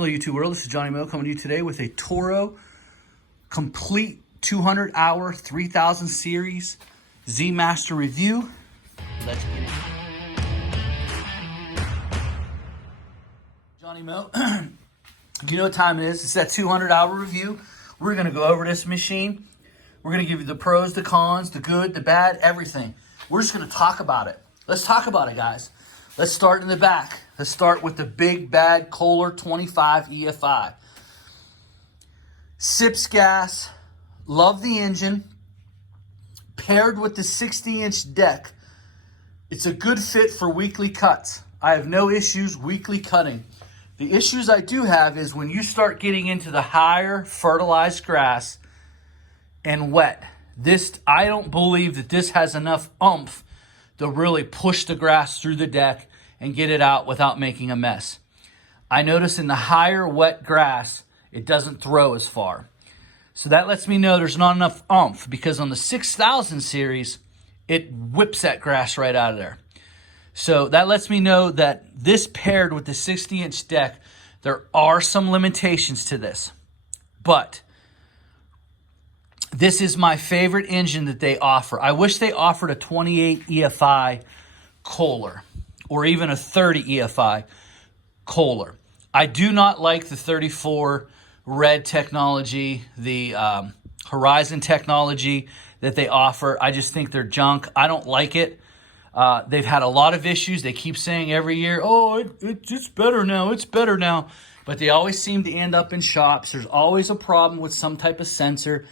Hello YouTube world, this is Johnny Mo coming to you today with a Toro complete 200-hour 3000 series zmaster review. Let's get it. Johnny Mo, you know what time it is. It's that 200-hour review. We're going to go over this machine. We're going to give you the pros, the cons, the good, the bad, everything. We're just going to talk about it. Let's talk about it, guys. Let's start in the back. Let's start with the big bad Kohler 25 EFI. Sips gas. Love the engine. Paired with the 60-inch deck. It's a good fit for weekly cuts. I have no issues weekly cutting. The issues I do have is when you start getting into the higher fertilized grass and wet. I don't believe that this has enough oomph to really push the grass through the deck and get it out without making a mess. I notice in the higher wet grass, it doesn't throw as far. So that lets me know there's not enough oomph, because on the 6000 series, it whips that grass right out of there. So that lets me know that this paired with the 60-inch deck, there are some limitations to this. But this is my favorite engine that they offer. I wish they offered a 28 EFI Kohler or even a 30 EFI Kohler. I do not like the 34 red technology, the Horizon technology that they offer. I just think they're junk. I don't like it. They've had a lot of issues. They keep saying every year, oh, it's better now, it's better now. But they always seem to end up in shops. There's always a problem with some type of sensor.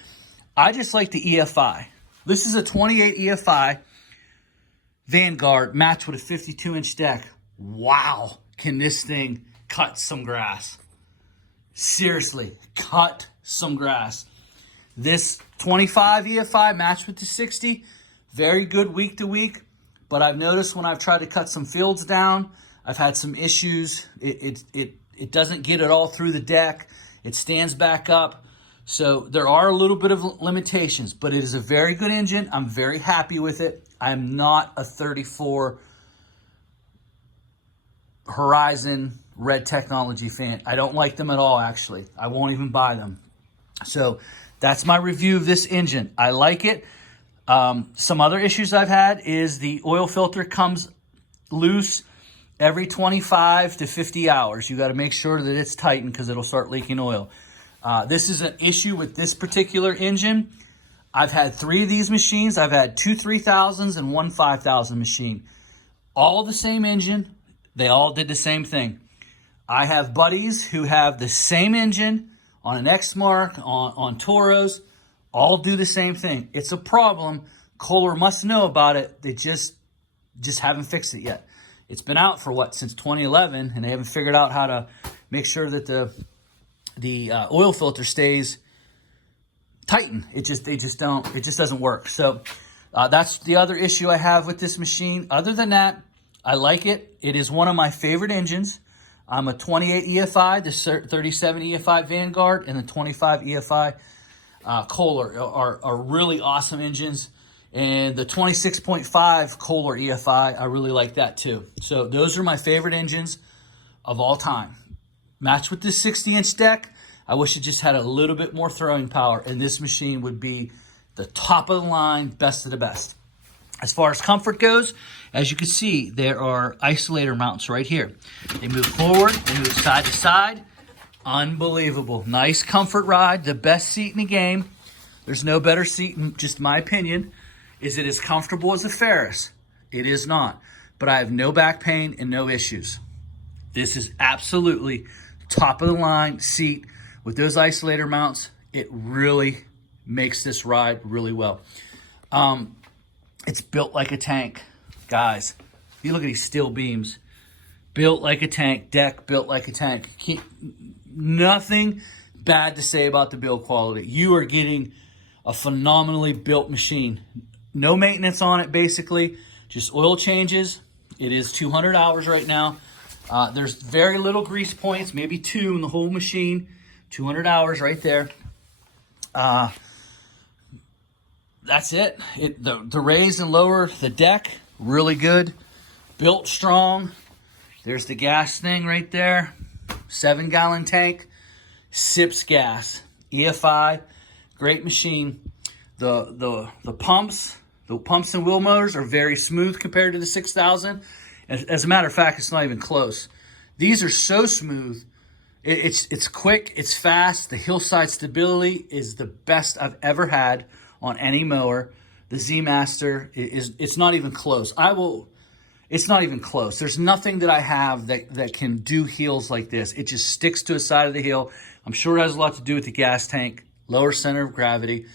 I just like the EFI. This is a 28 EFI Vanguard matched with a 52-inch deck. Wow, can this thing cut some grass? Seriously, cut some grass. This 25 EFI matched with the 60, very good week to week. But I've noticed when I've tried to cut some fields down, I've had some issues. It doesn't get it all through the deck. It stands back up. So there are a little bit of limitations, but it is a very good engine. I'm very happy with it. I'm not a 34 Horizon red technology fan. I don't like them at all, actually. I won't even buy them. So that's my review of this engine. I like it. Some other issues I've had is the oil filter comes loose every 25 to 50 hours. You got to make sure that it's tightened because it'll start leaking oil. This is an issue with this particular engine. I've had 3 of these machines. I've had 2 3000s and 1 5000 machine. All the same engine. They all did the same thing. I have buddies who have the same engine on an X-Mark, on Toros. All do the same thing. It's a problem. Kohler must know about it. They just haven't fixed it yet. It's been out for what, since 2011, and they haven't figured out how to make sure that the oil filter stays tightened. It just doesn't work. So that's the other issue I have with this machine. Other than that, I like it. It is one of my favorite engines. I'm a 28 EFI, the 37 EFI Vanguard, and the 25 EFI Kohler are really awesome engines. And the 26.5 Kohler EFI, I really like that too. So those are my favorite engines of all time. Matched with this 60-inch deck, I wish it just had a little bit more throwing power, and this machine would be the top of the line, best of the best. As far as comfort goes, as you can see, there are isolator mounts right here. They move forward, they move side to side. Unbelievable. Nice comfort ride, the best seat in the game. There's no better seat, in just my opinion. Is it as comfortable as a Ferris? It is not. But I have no back pain and no issues. This is absolutely top of the line seat with those isolator mounts. It really makes this ride really well. It's built like a tank, guys. You look at these steel beams, built like a tank, deck built like a tank. Nothing bad to say about the build quality. You are getting a phenomenally built machine. No maintenance on it, basically, just oil changes. It is 200 hours right now. There's very little grease points, maybe 2 in the whole machine. 200 hours right there. That's it. The raise and lower the deck, really good. Built strong. There's the gas thing right there. 7-gallon tank, sips gas. EFI, great machine. The pumps and wheel motors are very smooth compared to the 6000. As a matter of fact, it's not even close. These are so smooth. It's quick, it's fast. The Hillside stability is the best I've ever had on any mower. The zmaster it's not even close. It's not even close. There's nothing that I have that can do heels like this. It just sticks to the side of the heel. I'm sure it has a lot to do with the gas tank, lower center of gravity.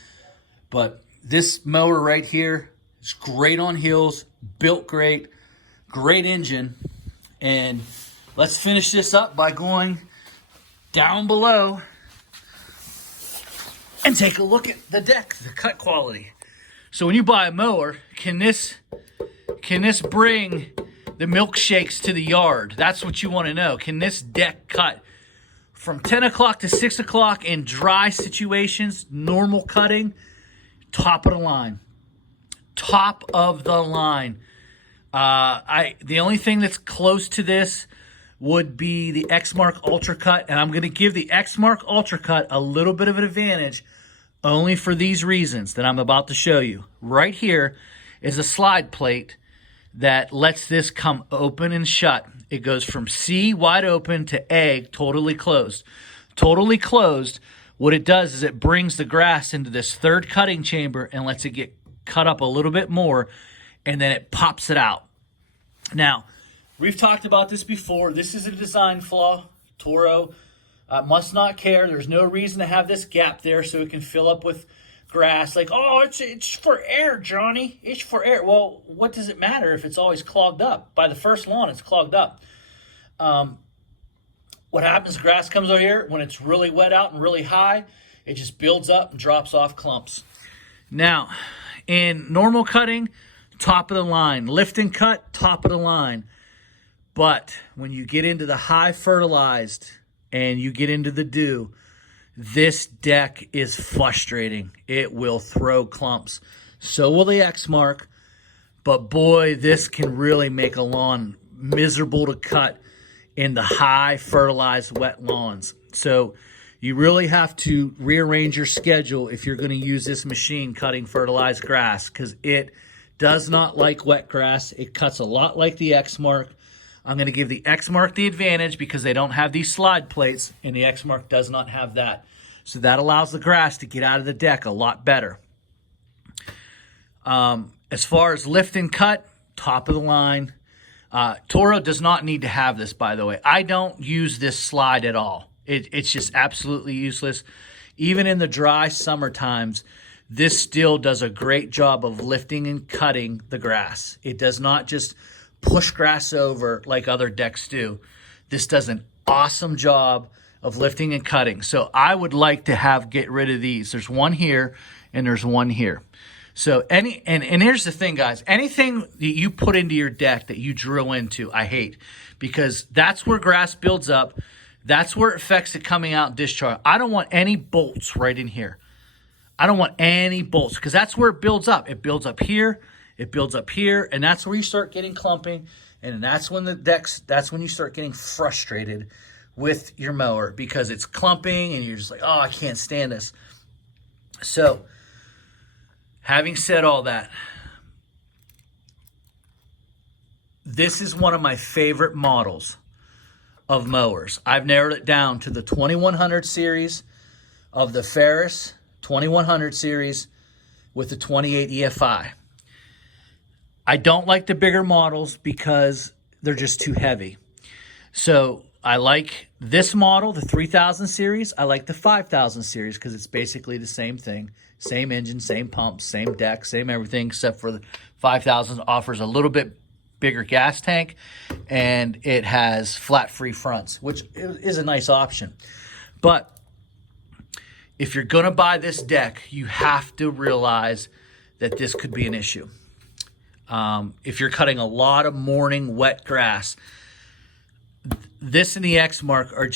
But this mower right here is great on heels, built great, great engine. And let's finish this up by going down below and take a look at the deck, the cut quality. So when you buy a mower, can this bring the milkshakes to the yard? That's what you want to know. Can this deck cut from 10 o'clock to 6 o'clock in dry situations, normal cutting, top of the line? Top of the line. The only thing that's close to this would be the Exmark Ultra Cut, and I'm going to give the Exmark Ultra Cut a little bit of an advantage only for these reasons that I'm about to show you. Right here is a slide plate that lets this come open and shut. It goes from C, wide open, to A, totally closed. Totally closed, what it does is it brings the grass into this third cutting chamber and lets it get cut up a little bit more, and then it pops it out. Now, we've talked about this before. This is a design flaw. Toro must not care. There's no reason to have this gap there so it can fill up with grass. Like, oh, it's for air, Johnny. It's for air. Well, what does it matter if it's always clogged up? By the first lawn, it's clogged up. What happens, grass comes over here. When it's really wet out and really high, it just builds up and drops off clumps. Now, in normal cutting, top of the line. Lift and cut, top of the line. But when you get into the high fertilized and you get into the dew, this deck is frustrating. It will throw clumps. So will the Exmark. But boy, this can really make a lawn miserable to cut in the high fertilized wet lawns. So you really have to rearrange your schedule if you're going to use this machine cutting fertilized grass, because it does not like wet grass. It cuts a lot like the Exmark. I'm going to give the Exmark the advantage because they don't have these slide plates, and the Exmark does not have that. So that allows the grass to get out of the deck a lot better. As far as lift and cut, top of the line. Toro does not need to have this, by the way. I don't use this slide at all. It's just absolutely useless. Even in the dry summer times, this still does a great job of lifting and cutting the grass. It does not just push grass over like other decks do. This does an awesome job of lifting and cutting. So I would like to get rid of these. There's one here and there's one here. So and here's the thing, guys. Anything that you put into your deck that you drill into, I hate, because that's where grass builds up. That's where it affects it coming out and discharge. I don't want any bolts right in here. I don't want any bolts because that's where it builds up. It builds up here. It builds up here, and that's where you start getting clumping, and that's when you start getting frustrated with your mower because it's clumping, and you're just like, oh, I can't stand this. So, having said all that, this is one of my favorite models of mowers. I've narrowed it down to the 2100 series of the Ferris 2100 series with the 28 EFI. I don't like the bigger models because they're just too heavy. So I like this model, the 3000 series. I like the 5000 series because it's basically the same thing. Same engine, same pump, same deck, same everything, except for the 5000 offers a little bit bigger gas tank, and it has flat free fronts, which is a nice option. But if you're going to buy this deck, you have to realize that this could be an issue. If you're cutting a lot of morning wet grass, this and the Exmark are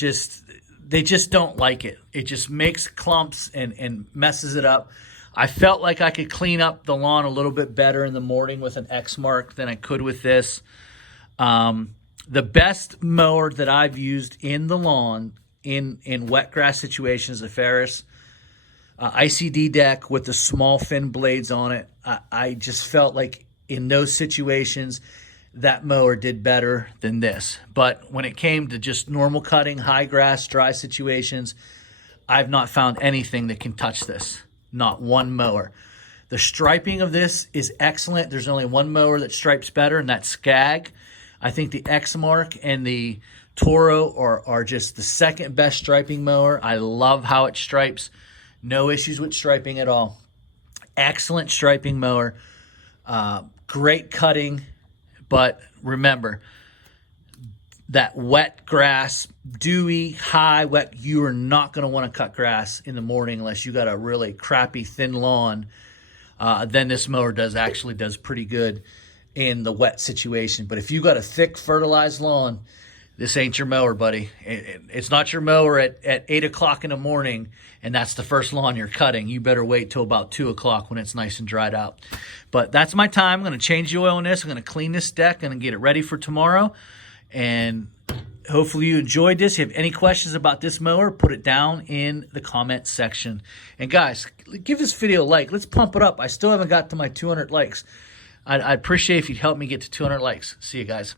they just don't like it. It just makes clumps and messes it up. I felt like I could clean up the lawn a little bit better in the morning with an Exmark than I could with this. The best mower that I've used in the lawn in wet grass situations, the Ferris ICD deck with the small fin blades on it. I just felt like in those situations, that mower did better than this. But when it came to just normal cutting, high grass, dry situations, I've not found anything that can touch this. Not one mower. The striping of this is excellent. There's only one mower that stripes better, and that's Skag. I think the Exmark and the Toro are just the second best striping mower. I love how it stripes. No issues with striping at all. Excellent striping mower. Great cutting. But remember, that wet grass, dewy, high, wet, you are not going to want to cut grass in the morning unless you got a really crappy, thin lawn. Then this mower actually does pretty good in the wet situation. But if you got a thick, fertilized lawn, this ain't your mower, buddy. It's not your mower at 8 o'clock in the morning, and that's the first lawn you're cutting. You better wait till about 2 o'clock when it's nice and dried out. But that's my time. I'm going to change the oil in this. I'm going to clean this deck and get it ready for tomorrow. And hopefully you enjoyed this. If you have any questions about this mower, put it down in the comment section. And guys, give this video a like. Let's pump it up. I still haven't got to my 200 likes. I'd appreciate if you'd help me get to 200 likes. See you guys.